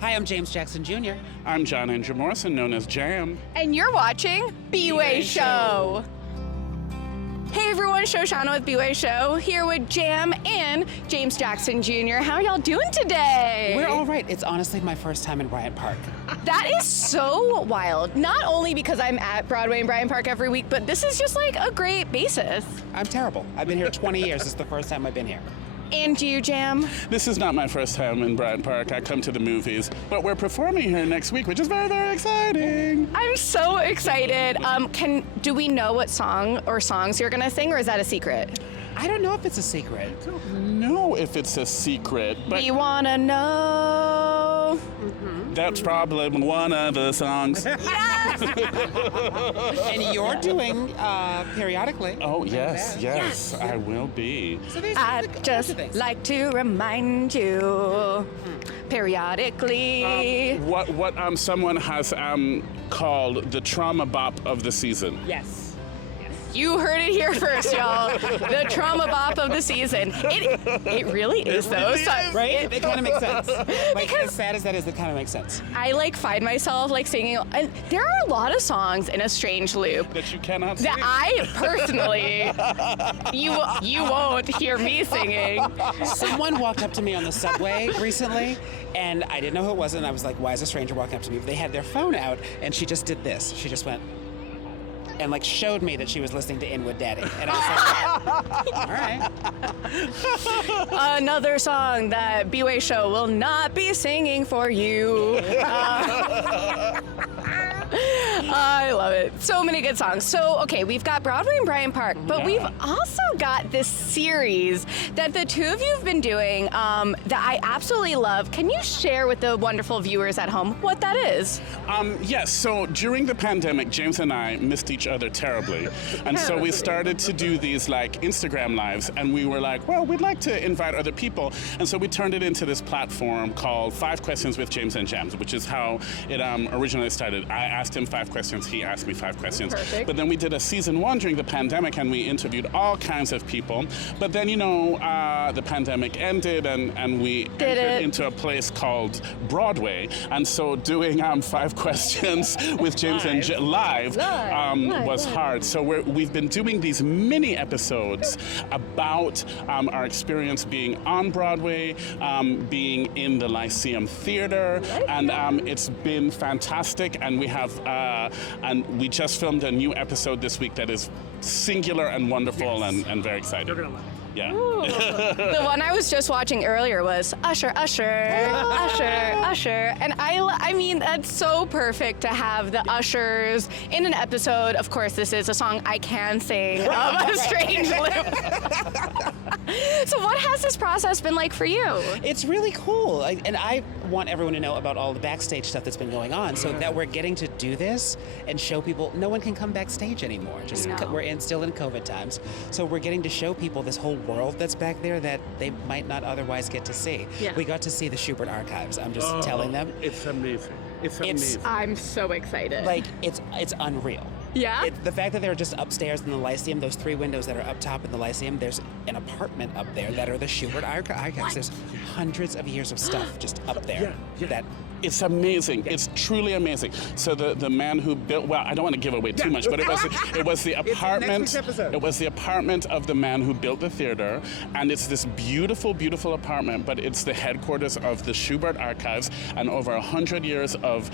Hi, I'm James Jackson Jr. I'm John Andrew Morrison, known as Jam. And you're watching bwaySHO. Hey everyone, Shoshana with bwaySHO, here with Jam and James Jackson Jr. How are y'all doing today? We're all right. It's honestly my first time in Bryant Park. That is so wild. Not only because I'm at Broadway and Bryant Park every week, but this is just like a great basis. I'm terrible. I've been here 20 years. This is the first time I've been here. And you, Jam? This is not my first time in Bryant Park. I come to the movies, but we're performing here next week, which is very, very exciting. I'm so excited. Do we know what song or songs you're gonna sing, or is that a secret? I don't know if it's a secret. I don't know if it's a secret, but We wanna know. that's probably one of the songs. And you're doing periodically. Oh, yes, I will be. So there's I'd just like to remind you periodically. What someone has called the trauma bop of the season. Yes. You heard it here first, y'all. The trauma bop of the season. It really is, though. So, Right? It kind of makes sense. Like, as sad as that is, it kind of makes sense. I find myself singing, and there are a lot of songs in A Strange Loop That you cannot sing. that I personally, you won't hear me singing. Someone walked up to me on the subway recently, and I didn't know who it was, and I was like, why is a stranger walking up to me? But they had their phone out, and she just did this. She just went, and showed me that she was listening to Inwood Daddy. And I was like, all right. Another song that bwaySHO will not be singing for you. I love it. So many good songs. So, okay, we've got Broadway and Bryant Park, but we've also got this series that the two of you have been doing that I absolutely love. Can you share with the wonderful viewers at home what that is? Yes, so during the pandemic, James and I missed each other terribly. And so we started to do these Instagram lives, and we were like, well, we'd like to invite other people. And so we turned it into this platform called 5 Questions with James and Jams, which is how it originally started. I asked him 5 questions, he asked me 5 questions. Perfect. But then we did a season 1 during the pandemic, and we interviewed all kinds of people. But then, the pandemic ended, and we entered into a place called Broadway. And so doing 5 questions with James and live was hard. So we've been doing these mini episodes about our experience being on Broadway, being in the Lyceum Theater, and it's been fantastic. And we have, and we just filmed a new episode this week that is singular and wonderful and very exciting. You're gonna love it. Yeah. The one I was just watching earlier was Usher, Usher, Usher, Usher. And I mean, that's so perfect to have the Ushers in an episode. Of course, this is a song I can sing of A Strange Loop. So what has this process been like for you? It's really cool. And I want everyone to know about all the backstage stuff that's been going on, so that we're getting to do this and show people. No one can come backstage anymore. We're still in COVID times. So we're getting to show people this whole world that's back there that they might not otherwise get to see. Yeah. We got to see the Schubert archives. I'm just telling them. It's amazing. It's amazing. I'm so excited. It's unreal. Yeah? The fact that they're just upstairs in the Lyceum, those 3 windows that are up top in the Lyceum, there's an apartment up there that are the Schubert archives. There's hundreds of years of stuff just up there. That It's amazing. It's truly amazing. So the man who built, well, I don't want to give away too much, but it was the apartment. It was the apartment of the man who built the theater, and it's this beautiful, beautiful apartment. But it's the headquarters of the Schubert archives and over 100 years of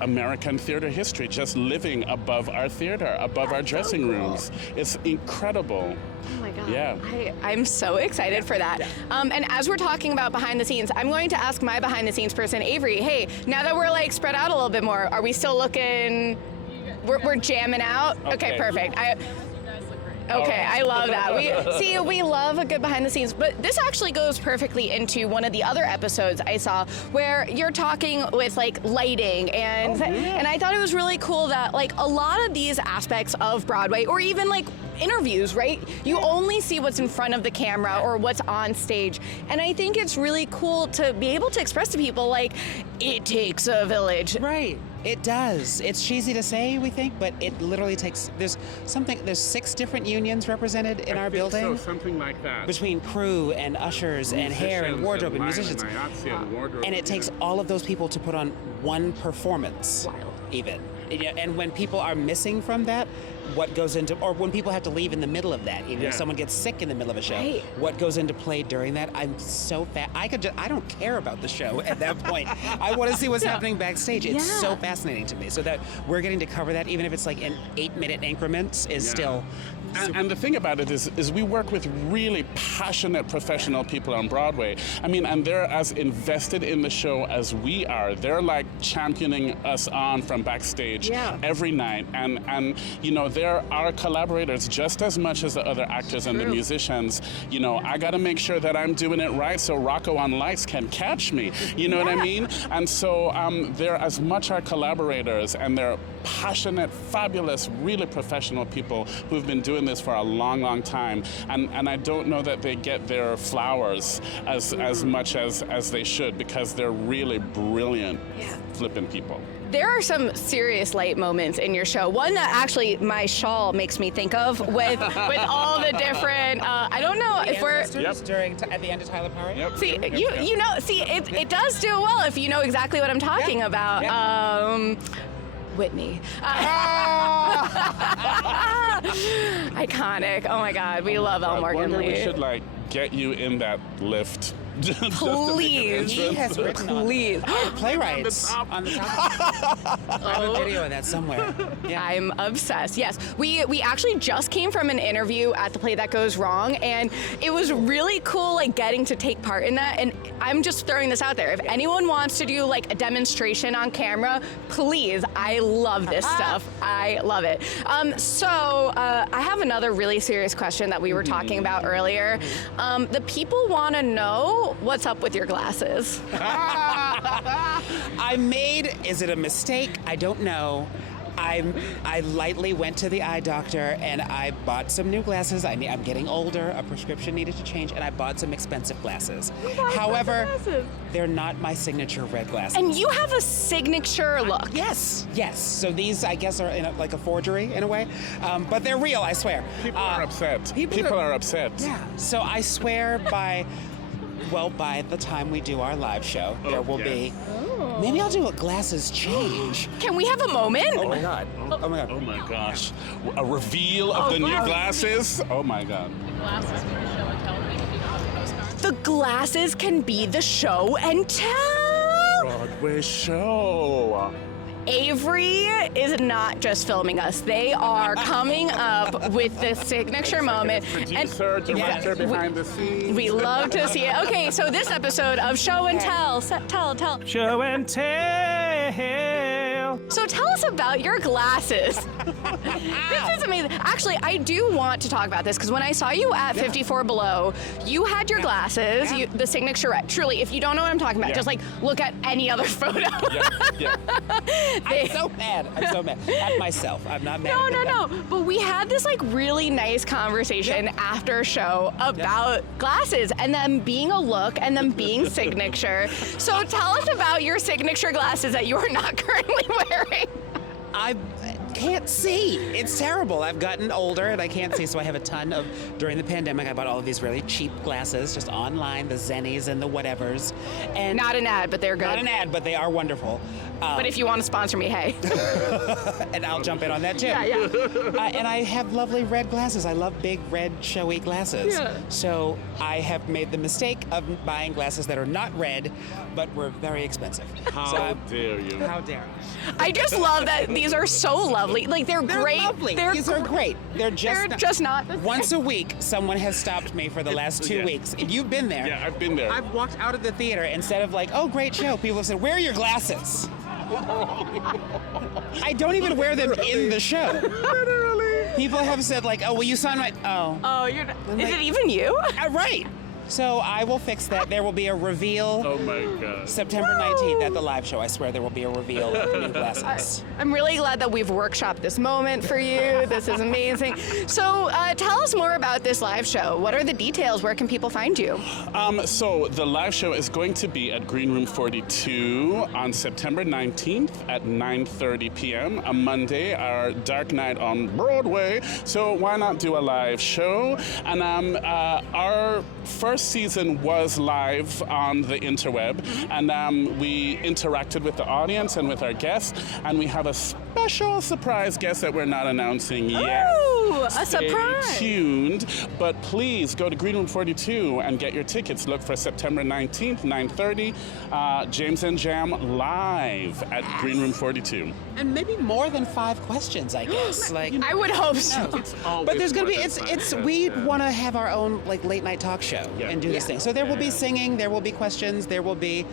American theater history, just living above our theater, above our dressing rooms. It's incredible. Oh my God. Yeah. I'm so excited for that. And as we're talking about behind the scenes, I'm going to ask my behind the scenes person, Avery, hey, now that we're spread out a little bit more, are we still looking, we're jamming out? Okay, perfect. Okay, I love that. We love a good behind the scenes, but this actually goes perfectly into one of the other episodes I saw where you're talking with lighting and I thought it was really cool that a lot of these aspects of Broadway or even interviews, right? You only see what's in front of the camera or what's on stage. And I think it's really cool to be able to express to people it takes a village. Right. It does. It's cheesy to say, we think, but it literally takes. There's 6 different unions represented in our building. So something like that. Between crew and ushers and hair and wardrobe and musicians. And it takes all of those people to put on one performance. Wild. Even. And when people are missing from that, what goes into, or when people have to leave in the middle of that, even if someone gets sick in the middle of a show, Right. what goes into play during that? I'm so I don't care about the show at that point. I want to see what's happening backstage. It's so fascinating to me. So that we're getting to cover that, even if it's like in 8-minute increments, is still. And the thing about it is we work with really passionate professional people on Broadway. I mean, and they're as invested in the show as we are. They're like championing us on from backstage every night. And you know, they're our collaborators just as much as the other actors and the musicians. You know, I got to make sure that I'm doing it right so Rocco on Lights can catch me. You know what I mean? And so they're as much our collaborators, and they're passionate, fabulous, really professional people who've been doing this for a long, long time. And I don't know that they get their flowers as much as they should, because they're really brilliant flipping people. There are some serious light moments in your show. One that actually my shawl makes me think of with all the different. I don't know if we're at the end of Tyler Perry. Yep. see you know it does do well if you know exactly what I'm talking about. Whitney. Iconic. Oh my God, we love Elle Morgan Lee. We should like get you in that lift. Please. He has written Please. playwrights on the top. I have a video of that somewhere. Yeah. I'm obsessed. Yes, we actually just came from an interview at the Play That Goes Wrong, and it was really cool, like getting to take part in that. And I'm just throwing this out there. If anyone wants to do like a demonstration on camera, please. I love this stuff. I love it. So I have another really serious question that we were talking about earlier. The people want to know what's up with your glasses. Is it a mistake? I don't know. I lightly went to the eye doctor and I bought some new glasses. I'm getting older. A prescription needed to change, and I bought some expensive glasses. However, they're not my signature red glasses. And you have a signature look. Yes. So these, I guess, are like a forgery in a way, but they're real. I swear. People are upset. People are upset. Yeah. So I swear by the time we do our live show, there will be. Maybe I'll do a glasses change. Can we have a moment? Oh my God. Oh my God. Oh my gosh. A reveal of the new glasses? Oh my God. The glasses can be the show and tell. Broadway show. Avery is not just filming us. They are coming up with the signature moment. Producer, director behind the scenes. We love to see it. Okay, so this episode of Show and Tell. Tell. Show and tell. So tell us about your glasses. This is amazing. Actually, I do want to talk about this because when I saw you at 54 Below, you had your glasses, the signature. Truly, if you don't know what I'm talking about, just like look at any other photo. I'm so mad. At myself. I'm not mad. No. But we had this like really nice conversation after show about glasses and them being a look and them being signature. So tell us about your signature glasses that you are not currently wearing. I can't see. It's terrible. I've gotten older and I can't see, so I have a ton of, during the pandemic, I bought all of these really cheap glasses, just online, the Zennies and the whatevers. And Not an ad, but they're good. Not an ad, but they are wonderful. But if you want to sponsor me, hey. And I'll jump in on that too. Yeah. And I have lovely red glasses. I love big, red, showy glasses. Yeah. So I have made the mistake of buying glasses that are not red, but were very expensive. How dare you? How dare I just love that these are so lovely. Like they're great. Lovely. These are great. They're just not. Once a week, someone has stopped me for the last 2 weeks. If you've been there. Yeah, I've been there. I've walked out of the theater, instead of like, oh, great show, people have said, where are your glasses? I don't even wear them in the show. Literally. People have said like, oh, will you sign my, oh. Oh, you're not. Is it even you? Right. So I will fix that. There will be a reveal. Oh my God. September 19th at the live show. I swear there will be a reveal of new glasses. I'm really glad that we've workshopped this moment for you. This is amazing. So tell us more about this live show. What are the details? Where can people find you? So the live show is going to be at Green Room 42 on September 19th at 9:30 p.m. a Monday, our dark night on Broadway. So why not do a live show? And our first season was live on the interweb, and we interacted with the audience and with our guests, and we have a special surprise guest that we're not announcing yet. Ooh, a Stay surprise. tuned, but please go to Green Room 42 and get your tickets. Look for September 19th, 9:30, James and Jam live at Green Room 42. And maybe more than 5 questions, I guess. Like, I would hope so. but there's going to be, we want to have our own like late night talk show and do this thing. So there will be singing, there will be questions, there will be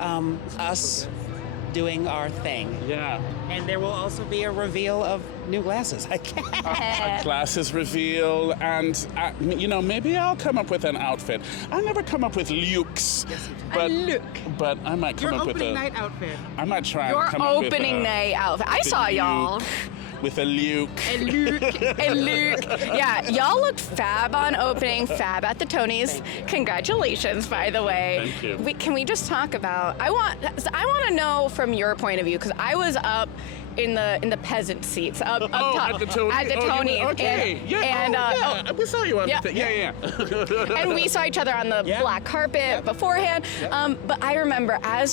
us doing our thing. Yeah. And there will also be a reveal of new glasses, I guess. A glasses reveal, and maybe I'll come up with an outfit. I never come up with looks, but I might come up with a night outfit. I might try Your and come up with opening night outfit. I saw y'all. with a Luke. And Luke. Yeah, y'all looked fab on opening, fab at the Tonys. Congratulations, by the way. Thank you. Can we just talk about? I want to know from your point of view, because I was up in the peasant seats up top at the Tonys. At the Tonys. Okay. We saw you on the thing. Yeah. And we saw each other on the black carpet beforehand. But I remember I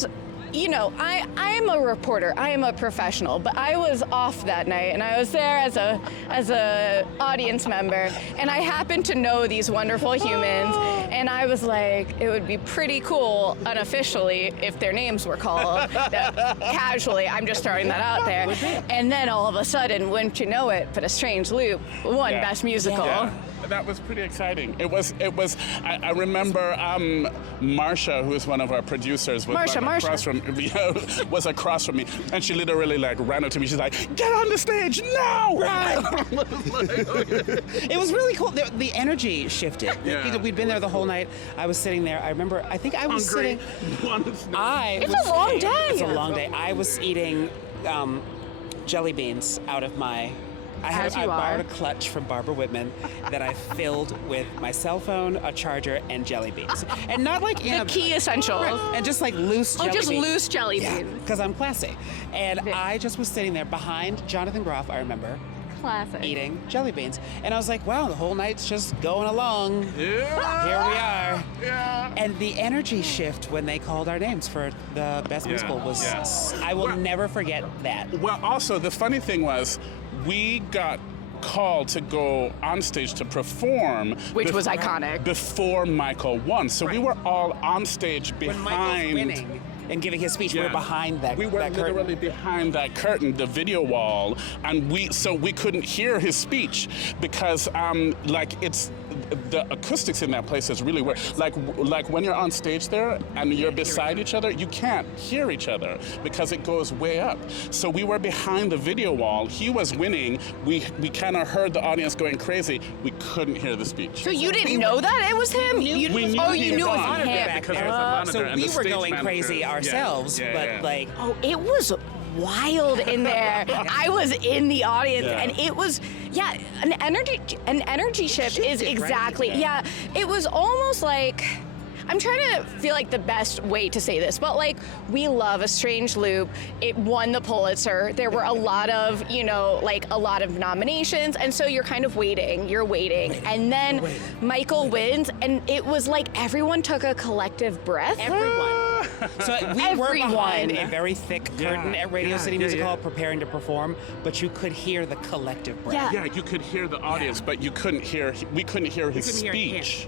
am a reporter. I am a professional, but I was off that night, and I was there as a audience member, and I happened to know these wonderful humans, and I was like, it would be pretty cool, unofficially, if their names were called. Casually, I'm just throwing that out there. And then all of a sudden, wouldn't you know it, but A Strange Loop won Best Musical. Yeah. That was pretty exciting. It was. I remember Marsha, who is one of our producers, was across from me, and she literally ran up to me. She's like, "Get on the stage now!" Right. It was really cool. The energy shifted. Yeah. We'd been there the whole night. I was sitting there. I remember. I think I was sitting. It's a long day. It's a long day. I was eating jelly beans out of my. I borrowed a clutch from Barbara Whitman that I filled with my cell phone, a charger, and jelly beans. And not like the key essentials. And just like loose jelly beans. Loose jelly beans. Because I'm classy. And I just was sitting there behind Jonathan Groff, I remember. Classic. Eating jelly beans. And I was like, wow, the whole night's just going along. Yeah. Here we are. Yeah. And the energy shift when they called our names for the Best Musical was, I will never forget that. Well, also, the funny thing was, we got called to go on stage to perform. Which was iconic. Before Michael won. So we were all on stage behind. When Michael's winning and giving his speech, we were behind that curtain. We were literally behind that curtain, the video wall, and we couldn't hear his speech because it's the acoustics in that place is really weird. Like when you're on stage there and you're beside each other, you can't hear each other because it goes way up. So we were behind the video wall. He was winning. We kind of heard the audience going crazy. We couldn't hear the speech. So you didn't know that it was him? You knew it was him. Because there was a monitor so and we the were stage going manager. crazy ourselves, Oh, it was wild in there. I was in the audience, and it was an energy shift is exactly it was almost like, I'm trying to feel like the best way to say this, but we love A Strange Loop. It won the Pulitzer. There were a lot of nominations, and so you're kind of waiting. You're waiting, and then Michael wins, and it was like everyone took a collective breath. Everyone. So we were behind a very thick curtain at Radio City Music Hall preparing to perform, but you could hear the collective breath. Yeah, you could hear the audience, but we couldn't hear his speech.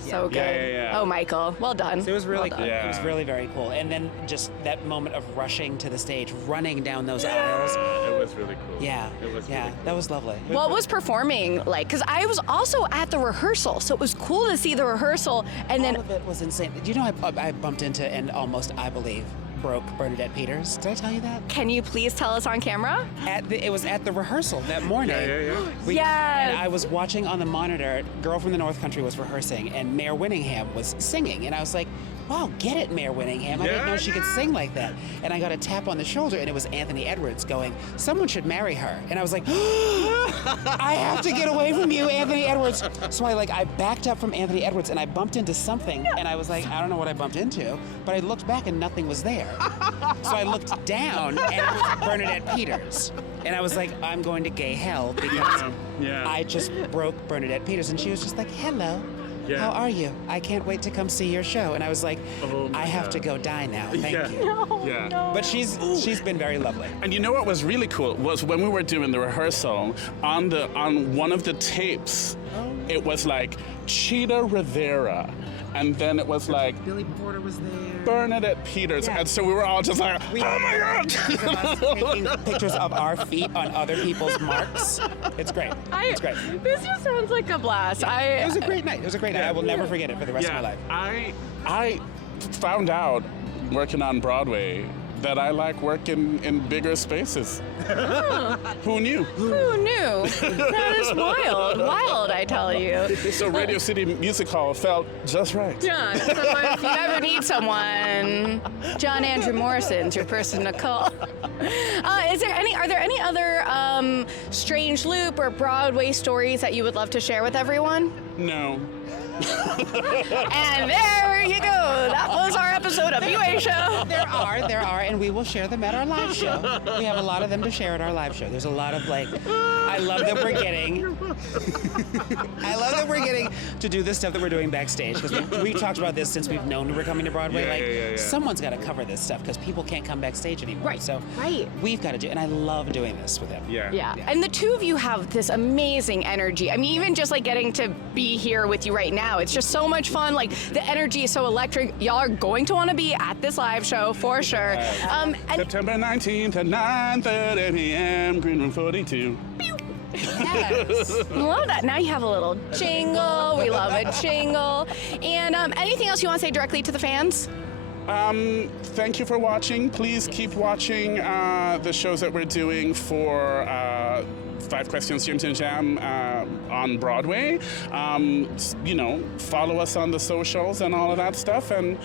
So good. Yeah. Oh, Michael, well done. So it was really cool. Yeah. It was really very cool. And then just that moment of rushing to the stage, running down those aisles. It was really cool. Yeah. It was really cool. That was lovely. What was performing like? Because I was also at the rehearsal, so it was cool to see the rehearsal. And All then of it was insane. Do you know I bumped into and almost, I believe, broke Bernadette Peters. Did I tell you that? Can you please tell us on camera? It was at the rehearsal that morning. Yes. And I was watching on the monitor. Girl from the North Country was rehearsing, and Mayor Winningham was singing, and I was like, "Wow, get it, Mayor Winningham! I didn't know she could sing like that." And I got a tap on the shoulder, and it was Anthony Edwards going, "Someone should marry her." And I was like, "I have to get away from you, Anthony Edwards." So I backed up from Anthony Edwards, and I bumped into something, and I was like, I don't know what I bumped into, but I looked back, and nothing was there. So I looked down, and it was Bernadette Peters. And I was like, I'm going to gay hell because I just broke Bernadette Peters. And she was just like, "Hello, how are you? I can't wait to come see your show." And I was like, I have to go die now. Thank you. No. But she's been very lovely. And you know what was really cool was when we were doing the rehearsal on one of the tapes, it was like Cheetah Rivera, and then it was like Billy Porter was there. Bernadette Peters, and so we were all just like, "Oh my God!" Taking pictures of our feet on other people's marks. It's great. It's great. This just sounds like a blast. It was a great night. It was a great night. I will never forget it for the rest of my life. I found out working on Broadway that I like working in bigger spaces. Who knew? Who knew? That is wild, I tell you. So Radio City Music Hall felt just right. Yeah, so if you ever need someone, John Andrew Morrison's your person to call. Are there any other Strange Loop or Broadway stories that you would love to share with everyone? No. And there you go. That was our episode of bwaySHO. There are, and we will share them at our live show. We have a lot of them to share at our live show. There's a lot of I love that we're getting to do this stuff that we're doing backstage, because we've talked about this since we've known we were coming to Broadway. Someone's got to cover this stuff because people can't come backstage anymore. Right. So right. We've got to do it, and I love doing this with them. Yeah. And the two of you have this amazing energy. I mean, even just getting to be here with you right now, it's just so much fun. The energy is so electric. Y'all are going to want to be at this live show for sure. And September 19th at 9:30 p.m. Green Room 42. yes. Love that. Now you have a little jingle. We love a jingle. And anything else you want to say directly to the fans? Thank you for watching. Please keep watching the shows that we're doing for 5 Questions Jim Tim Jam on Broadway. Follow us on the socials and all of that stuff. And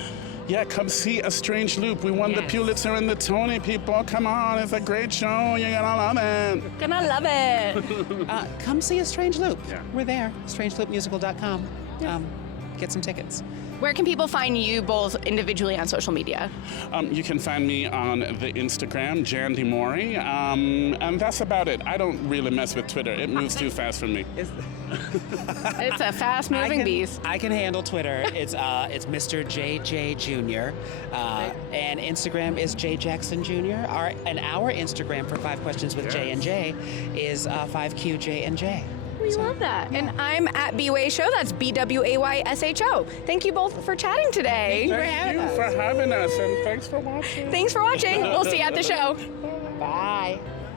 yeah, come see A Strange Loop. We won the Pulitzer and the Tony, people. Come on, it's a great show. You're gonna love it. Gonna love it. Come see A Strange Loop. Yeah. We're there. StrangeLoopMusical.com. Get some tickets. Where can people find you both individually on social media? You can find me on the Instagram, Jandy Mori, and that's about it. I don't really mess with Twitter. It moves too fast for me. It's a fast-moving beast. I can handle Twitter. It's Mr. JJ Jr. And Instagram is J Jackson Jr. Our Instagram for 5 Questions with J and J is 5QJ&J. We love that. And I'm at bwaySHO. That's bwaySHO. Thank you both for chatting today. Thank you for having us, and thanks for watching. Thanks for watching. We'll see you at the show. Bye.